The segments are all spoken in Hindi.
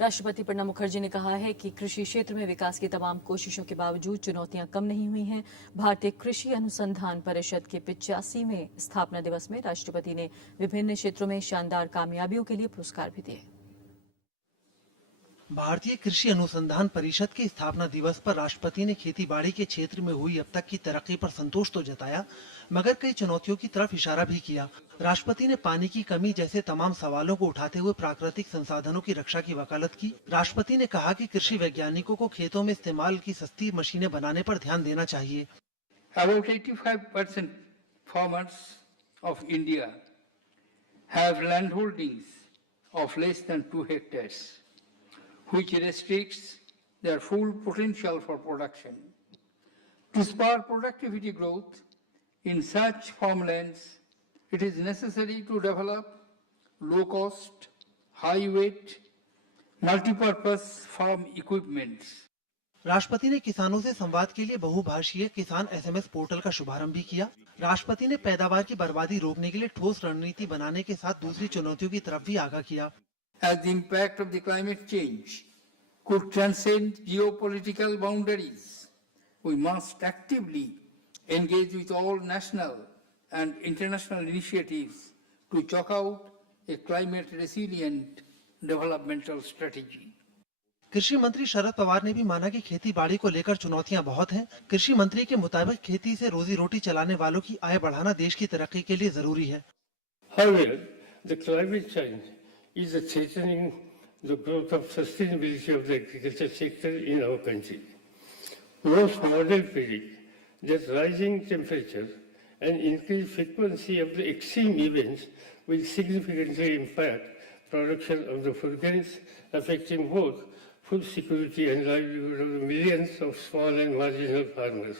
राष्ट्रपति प्रणब मुखर्जी ने कहा है कि कृषि क्षेत्र में विकास की तमाम कोशिशों के बावजूद चुनौतियां कम नहीं हुई हैं। भारतीय कृषि अनुसंधान परिषद के 85वें स्थापना दिवस में राष्ट्रपति ने विभिन्न क्षेत्रों में शानदार कामयाबियों के लिए पुरस्कार भी दिए। भारतीय कृषि अनुसंधान परिषद के स्थापना दिवस पर राष्ट्रपति ने खेती बाड़ी के क्षेत्र में हुई अब तक की तरक्की पर संतोष तो जताया, मगर कई चुनौतियों की तरफ इशारा भी किया। राष्ट्रपति ने पानी की कमी जैसे तमाम सवालों को उठाते हुए प्राकृतिक संसाधनों की रक्षा की वकालत की। राष्ट्रपति ने कहा कि कृषि वैज्ञानिकों को खेतों में इस्तेमाल की सस्ती मशीनें बनाने पर ध्यान देना चाहिए। About 85% farmers of India have landholdings of less than 2 hectares, which restricts their full potential for production. To spur productivity growth in such farmlands, it is necessary to develop low-cost, high-weight, multi-purpose farm equipments. राष्ट्रपति ने किसानों से संवाद के लिए बहुभाषीय किसान SMS पोर्टल का शुभारंभ भी किया। राष्ट्रपति ने पैदावार की बर्बादी रोकने के लिए ठोस रणनीति बनाने के साथ दूसरी चुनौतियों की तरफ भी आगाह किया। As the impact of the climate change could transcend geopolitical boundaries, we must actively engage with all national and international initiatives to chalk out a climate resilient developmental strategy. कृषि मंत्री शरद पवार ने भी माना कि खेती बाड़ी को लेकर चुनौतियां बहुत हैं। कृषि मंत्री के मुताबिक खेती से रोजी रोटी चलाने वालों की आय बढ़ाना देश की तरक्की के लिए जरूरी है। However, the climate change is threatening the growth of sustainability of the agriculture sector in our country. Most models predict that rising temperature and increased frequency of the extreme events will significantly impact production of the food grains, affecting both food security and livelihood of the millions of small and marginal farmers.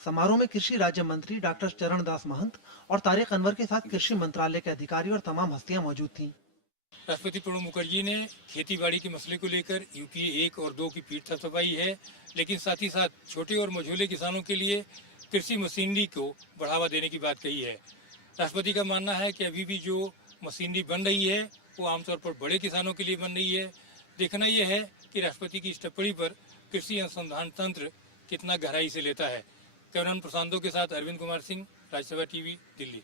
समारोह में कृषि राज्य मंत्री डॉक्टर चरण दास महंत और तारिक अनवर के साथ कृषि मंत्रालय के अधिकारी और तमाम हस्तियां मौजूद थीं। राष्ट्रपति प्रणब मुखर्जी ने खेती बाड़ी के मसले को लेकर यूपीए 1 और 2 की पीठ थपथपाई है, लेकिन साथ ही साथ छोटे और मझोले किसानों के लिए कृषि मशीनरी को बढ़ावा देने की बात कही है। राष्ट्रपति का मानना है कि अभी भी जो मशीनरी बन रही है वो आमतौर पर बड़े किसानों के लिए बन रही है। देखना यह है कि राष्ट्रपति की इस टिप्पणी पर कृषि अनुसंधान तंत्र कितना गहराई से लेता है। कैमरामैन प्रशांतों के साथ अरविंद कुमार सिंह, राज्यसभा टीवी, दिल्ली।